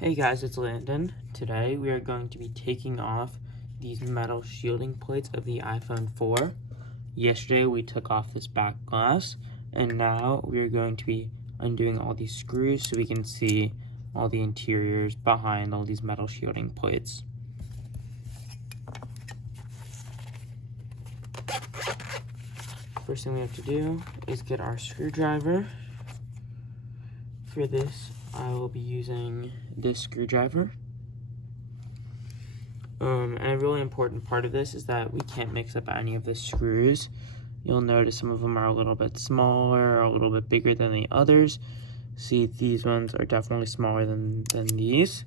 Hey guys, it's Landon. Today we are going to be taking off these metal shielding plates of the iPhone 4. Yesterday we took off this back glass, and now we are going to be undoing all these screws so we can see all the interiors behind all these metal shielding plates. First thing we have to do is get our screwdriver. For this, I will be using this screwdriver. And a really important part of this is that we can't mix up any of the screws. You'll notice some of them are a little bit smaller or a little bit bigger than the others. See, these ones are definitely smaller than these.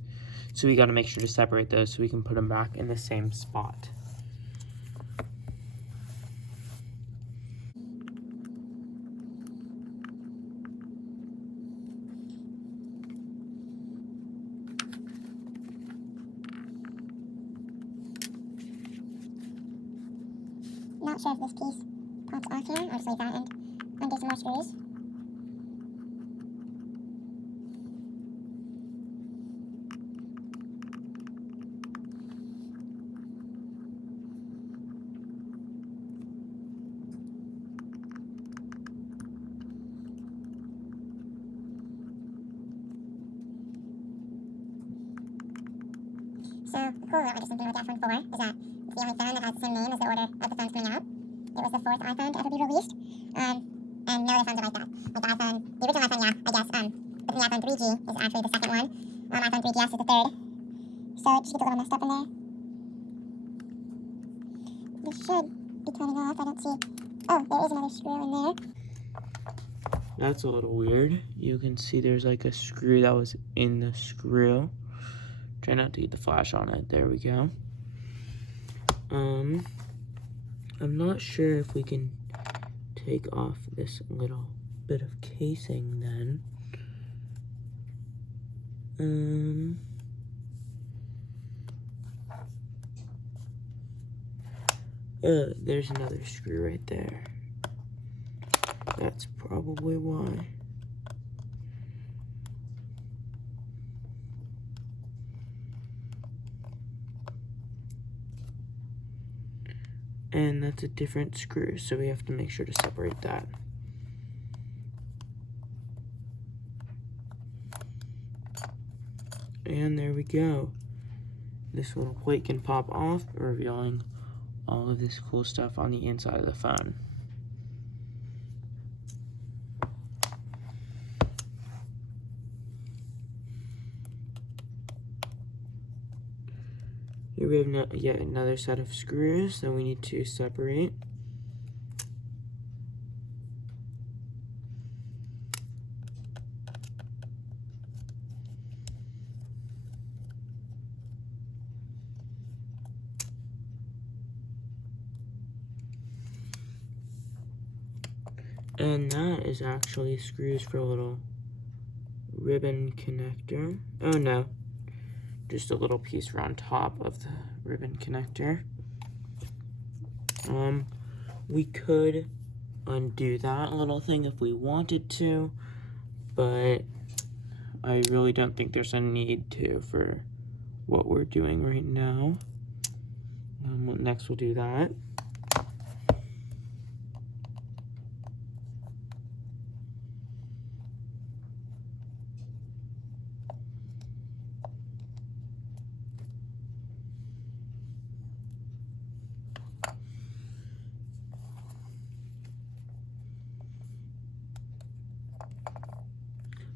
So we got to make sure to separate those so we can put them back in the same spot. Not sure if this piece pops off here. I'll just leave that and undo some more screws. So the cool little interesting thing with the iPhone 4 is that it's the only phone that has the same name as the order of the phones coming out. It was the fourth iPhone to ever be released, and no other phones are like that. Like the iPhone, the original iPhone, yeah, I guess, but then the iPhone 3G is actually the second one. iPhone 3GS is the third. So it just gets a little messed up in there. This should be turning off. I don't see. Oh, there is another screw in there. That's a little weird. You can see there's like a screw that was in the screw. Try not to get the flash on it. There we go. I'm not sure if we can take off this little bit of casing then. There's another screw right there. That's probably why. And that's a different screw, so we have to make sure to separate that. And there we go. This little plate can pop off, revealing all of this cool stuff on the inside of the phone. Here we have yet another set of screws that we need to separate. And that is actually screws for a little ribbon connector. Oh no, just a little piece around top of the ribbon connector. We could undo that little thing if we wanted to, but I really don't think there's a need to for what we're doing right now. Next we'll do that.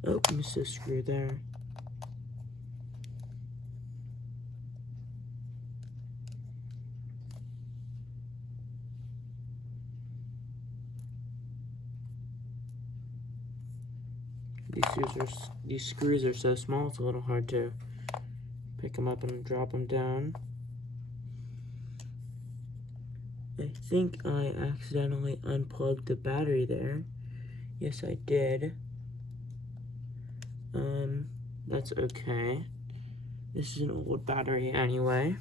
Oh, missed a screw there. These screws are so small, it's a little hard to pick them up and drop them down. I think I accidentally unplugged the battery there. Yes, I did. That's okay. This is an old battery anyway.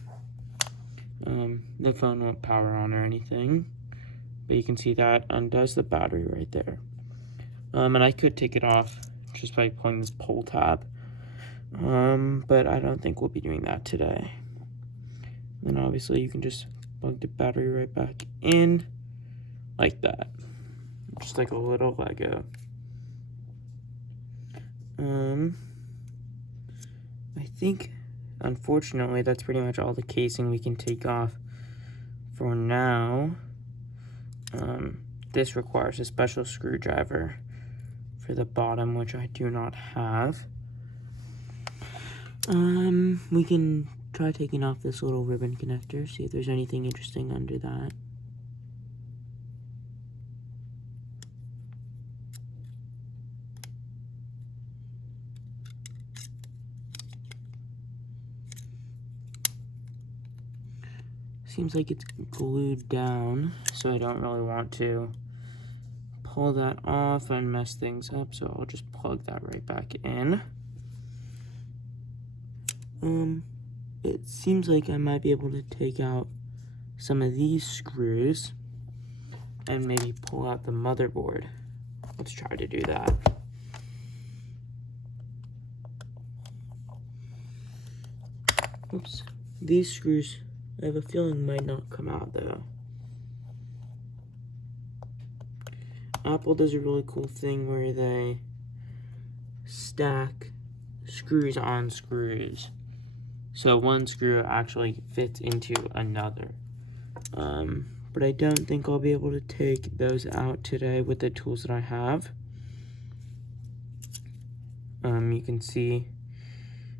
The phone won't power on or anything, but you can see that undoes the battery right there. And I could take it off just by pulling this pull tab. But I don't think we'll be doing that today. Then obviously you can just plug the battery right back in like that. Just like a little Lego. I think, unfortunately, that's pretty much all the casing we can take off for now. This requires a special screwdriver for the bottom, which I do not have. We can try taking off this little ribbon connector, see if there's anything interesting under that. Seems like it's glued down, so I don't really want to pull that off and mess things up, so I'll just plug that right back in. It seems like I might be able to take out some of these screws and maybe pull out the motherboard. Let's try to do that. Oops. These screws, I have a feeling, might not come out though. Apple does a really cool thing where they stack screws on screws. So one screw actually fits into another. But I don't think I'll be able to take those out today with the tools that I have. You can see,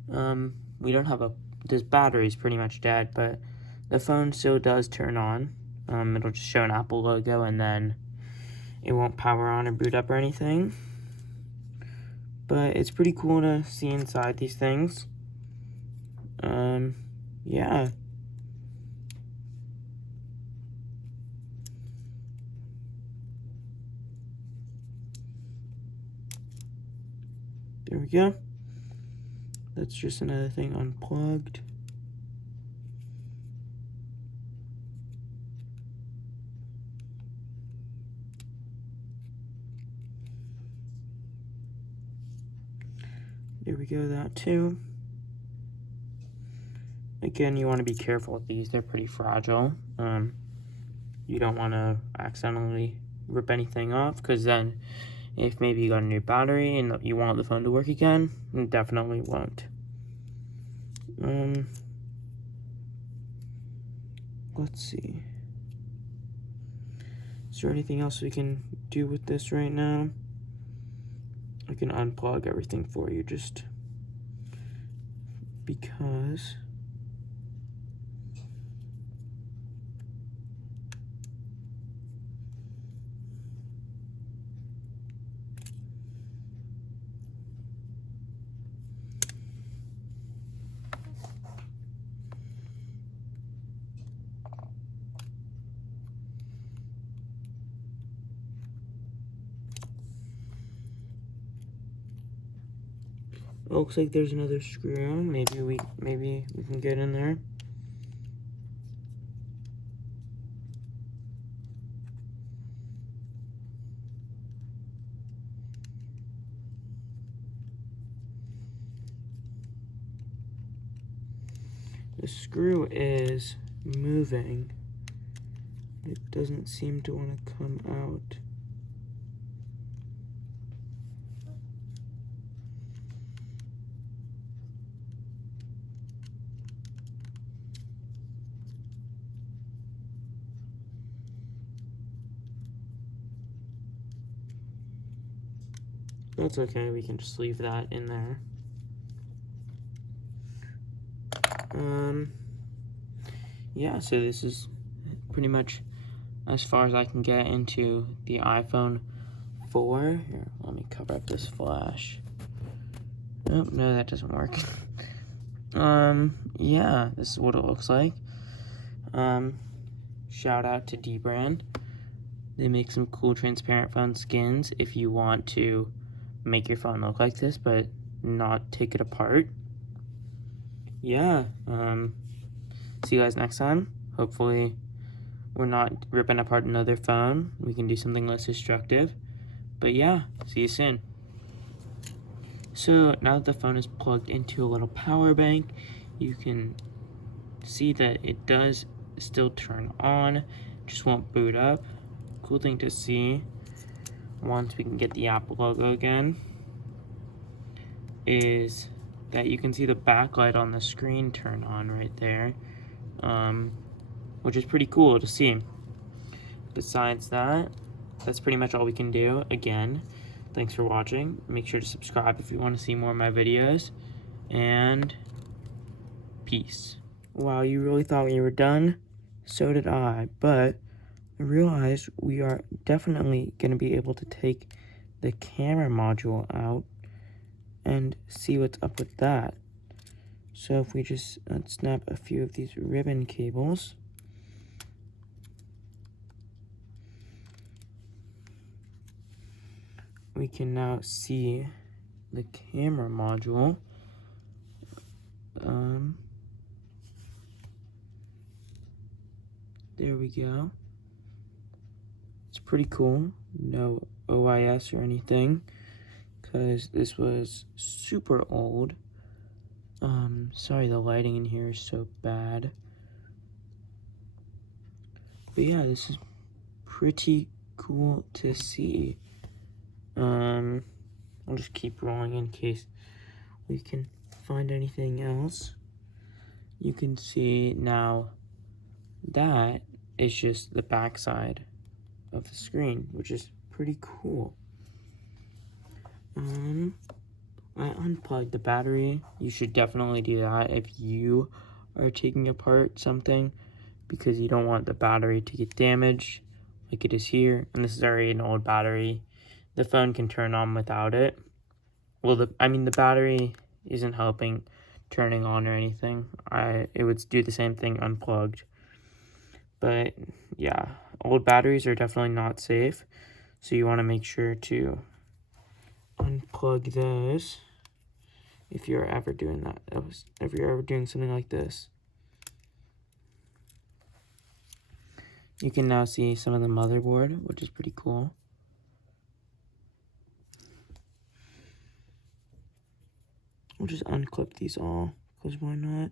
we don't have this battery is pretty much dead, but the phone still does turn on. It'll just show an Apple logo and then it won't power on or boot up or anything. But it's pretty cool to see inside these things. Yeah. There we go. That's just another thing unplugged. There we go, that too. Again, you want to be careful with these. They're pretty fragile. You don't want to accidentally rip anything off, because then if maybe you got a new battery and you want the phone to work again, it definitely won't. Let's see. Is there anything else we can do with this right now? I can unplug everything for you just because. Looks like there's another screw. Maybe we can get in there. The screw is moving. It doesn't seem to want to come out. That's okay, we can just leave that in there. Yeah, so this is pretty much as far as I can get into the iPhone 4. Here, let me cover up this flash. Oh, no, that doesn't work. Yeah, this is what it looks like. Shout out to D-Brand. They make some cool transparent phone skins if you want to make your phone look like this, but not take it apart. Yeah, see you guys next time. Hopefully we're not ripping apart another phone. We can do something less destructive. But yeah, see you soon. So now that the phone is plugged into a little power bank, you can see that it does still turn on, just won't boot up. Cool thing to see, once we can get the Apple logo again, is that you can see the backlight on the screen turn on right there, which is pretty cool to see. Besides that, that's pretty much all we can do. Again, thanks for watching. Make sure to subscribe if you want to see more of my videos, and peace. Wow, you really thought we were done? So did I, but I realized we are definitely going to be able to take the camera module out and see what's up with that. So if we just snap a few of these ribbon cables, we can now see the camera module. There we go. It's pretty cool. No OIS or anything, because this was super old. Sorry the lighting in here is so bad. But yeah, this is pretty cool to see. I'll just keep rolling in case we can find anything else. You can see now that is just the back side of the screen, which is pretty cool. I unplugged the battery. You should definitely do that if you are taking apart something, because you don't want the battery to get damaged like it is here. And this is already an old battery. The phone can turn on without it. Well, the battery isn't helping turning on or anything. It would do the same thing unplugged. But yeah, old batteries are definitely not safe, so you want to make sure to unplug those if you're ever doing that. If you're ever doing something like this. You can now see some of the motherboard, which is pretty cool. We'll just unclip these all, because why not?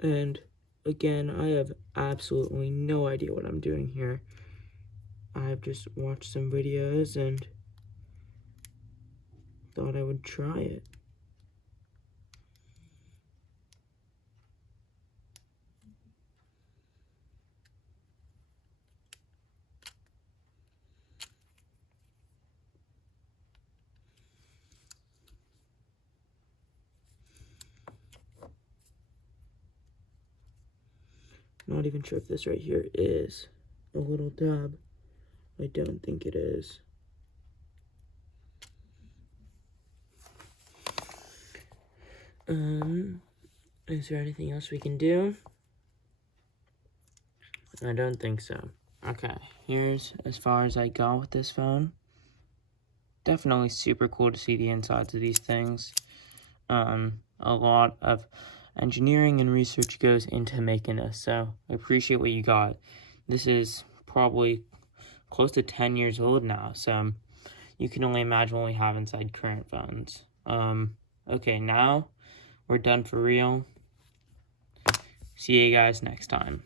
And again, I have absolutely no idea what I'm doing here. I've just watched some videos and thought I would try it. Not even sure if this right here is a little dab. I don't think it is. Is there anything else we can do? I don't think so. Okay, here's as far as I got with this phone. Definitely super cool to see the insides of these things. A lot of engineering and research goes into making this, so I appreciate what you got. This is probably close to 10 years old now, so you can only imagine what we have inside current phones. Okay, now we're done for real. See you guys next time.